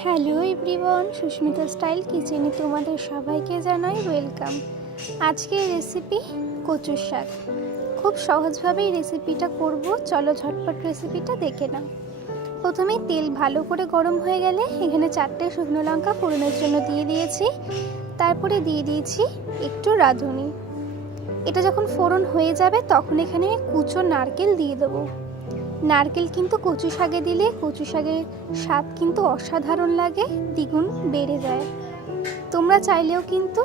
Hello everyone, Susmita style কিচেনে তোমাদের সবাইকে জানাই ওয়েলকাম। আজকের রেসিপি কচুর শাক। খুব সহজভাবেই রেসিপিটা করব, চলো ঝটপট রেসিপিটা দেখে নাও। প্রথমেই তেল ভালো করে গরম হয়ে গেলে এখানে 4টে শুকনো লঙ্কা ফোড়নের জন্য দিয়ে দিয়েছি। তারপরে দিয়ে দিয়েছি একটু রাঁধুনি। এটা যখন ফোড়ন হয়ে যাবে তখন এখানে কুচো নারকেল দিয়ে দেবো। নারকেল কিন্তু কচু শাকে দিলে কচু শাকের স্বাদ কিন্তু অসাধারণ লাগে, দ্বিগুণ বেড়ে যায়। তোমরা চাইলেও কিন্তু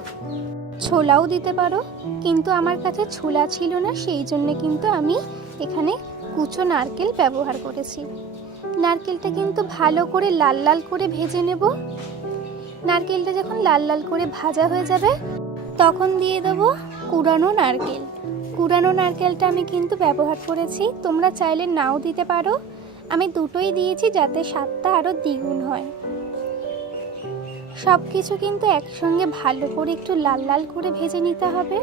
ছোলাও দিতে পারো, কিন্তু আমার কাছে ছোলা ছিল না, সেই জন্য কিন্তু আমি এখানে কুচো নারকেল ব্যবহার করেছি। নারকেলটা কিন্তু ভালো করে লাল লাল করে ভেজে নেব। নারকেলটা যখন লাল লাল করে ভাজা হয়ে যাবে তখন দিয়ে দেবো কুড়ানো নারকেল। কুড়ানো নারকেলটা আমি কিন্তু ব্যবহার করেছি, তোমরা চাইলে নাও দিতে পারো। আমি দুটোই দিয়েছি যাতে স্বাদটা আরও দ্বিগুণ হয়। সব কিছু কিন্তু একসঙ্গে ভালো করে একটু লাল লাল করে ভেজে নিতে হবে।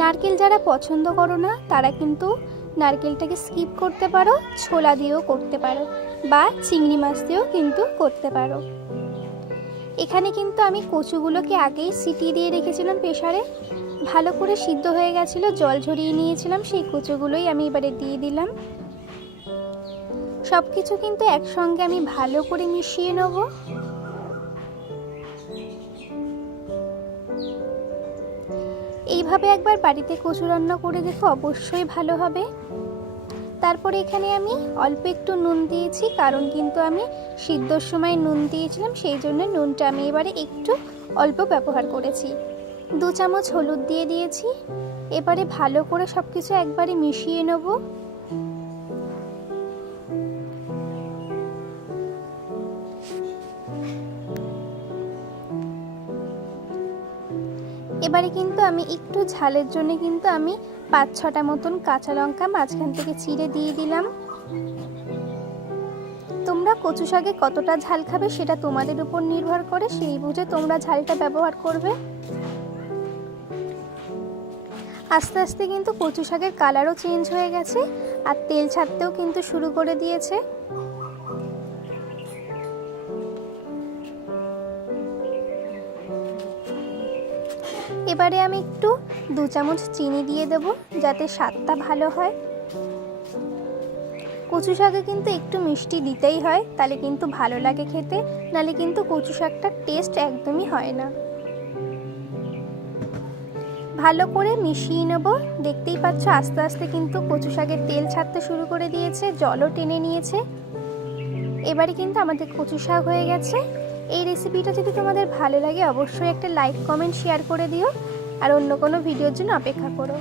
নারকেল যারা পছন্দ করো না তারা কিন্তু নারকেলটাকে স্কিপ করতে পারো, ছোলা দিয়েও করতে পারো বা চিংড়ি মাছ দিয়েও কিন্তু করতে পারো। এখানে কিন্তু আমি কচুগুলোকে আগেই সিটি দিয়ে রেখেছিলাম প্রেসারে, ভালো করে সিদ্ধ হয়ে গেছিলো, জল ঝরিয়ে নিয়েছিলাম। সেই কচুগুলোই আমি এবারে দিয়ে দিলাম। সব কিছু কিন্তু একসঙ্গে আমি ভালো করে মিশিয়ে নেব। এইভাবে একবার বাড়িতে কচু রান্না করে দেখো, অবশ্যই ভালো হবে। তারপরে এখানে আমি অল্প একটু নুন দিয়েছি, কারণ কিন্তু আমি সিদ্ধর সময় নুন দিয়েছিলাম, সেই জন্য নুনটা আমি এবারে একটু অল্প ব্যবহার করেছি। 2 চামচ হলুদ দিয়ে দিয়েছি। এবারে ভালো করে সব কিছু একবারে মিশিয়ে নেব। এবারে কিন্তু আমি একটু ঝালের জন্য কিন্তু আমি 5-6টা মতন কাঁচা লঙ্কা মাঝখান থেকে চিড়ে দিয়ে দিলাম। তোমরা কচু শাকে কতটা ঝাল খাবে সেটা তোমাদের উপর নির্ভর করে, সেই বুঝে তোমরা ঝালটা ব্যবহার করবে। আস্তে আস্তে কিন্তু কচু শাকের কালারও চেঞ্জ হয়ে গেছে আর তেল ছাড়তেও কিন্তু শুরু করে দিয়েছে। এবারে আমি একটু 2 চামচ চিনি দিয়ে দেব যাতে স্বাদটা ভালো হয়। কচু শাকে কিন্তু একটু মিষ্টি দিতেই হয়, তাহলে কিন্তু ভালো লাগে খেতে, নালে কিন্তু কচু শাকটার টেস্ট একদমই হয় না। ভালো করে মিশিয়ে নেব। দেখতেই পাচ্ছ আস্তে আস্তে কিন্তু কচু শাকের তেল ছাড়তে শুরু করে দিয়েছে, জলও টেনে নিয়েছে। এবারে কিন্তু আমাদের কচু শাক হয়ে গেছে। এই রেসিপিটা যদি তোমাদের ভালো লাগে অবশ্যই একটা লাইক, কমেন্ট, শেয়ার করে দিও আর অন্য কোনো ভিডিওর জন্য অপেক্ষা করো।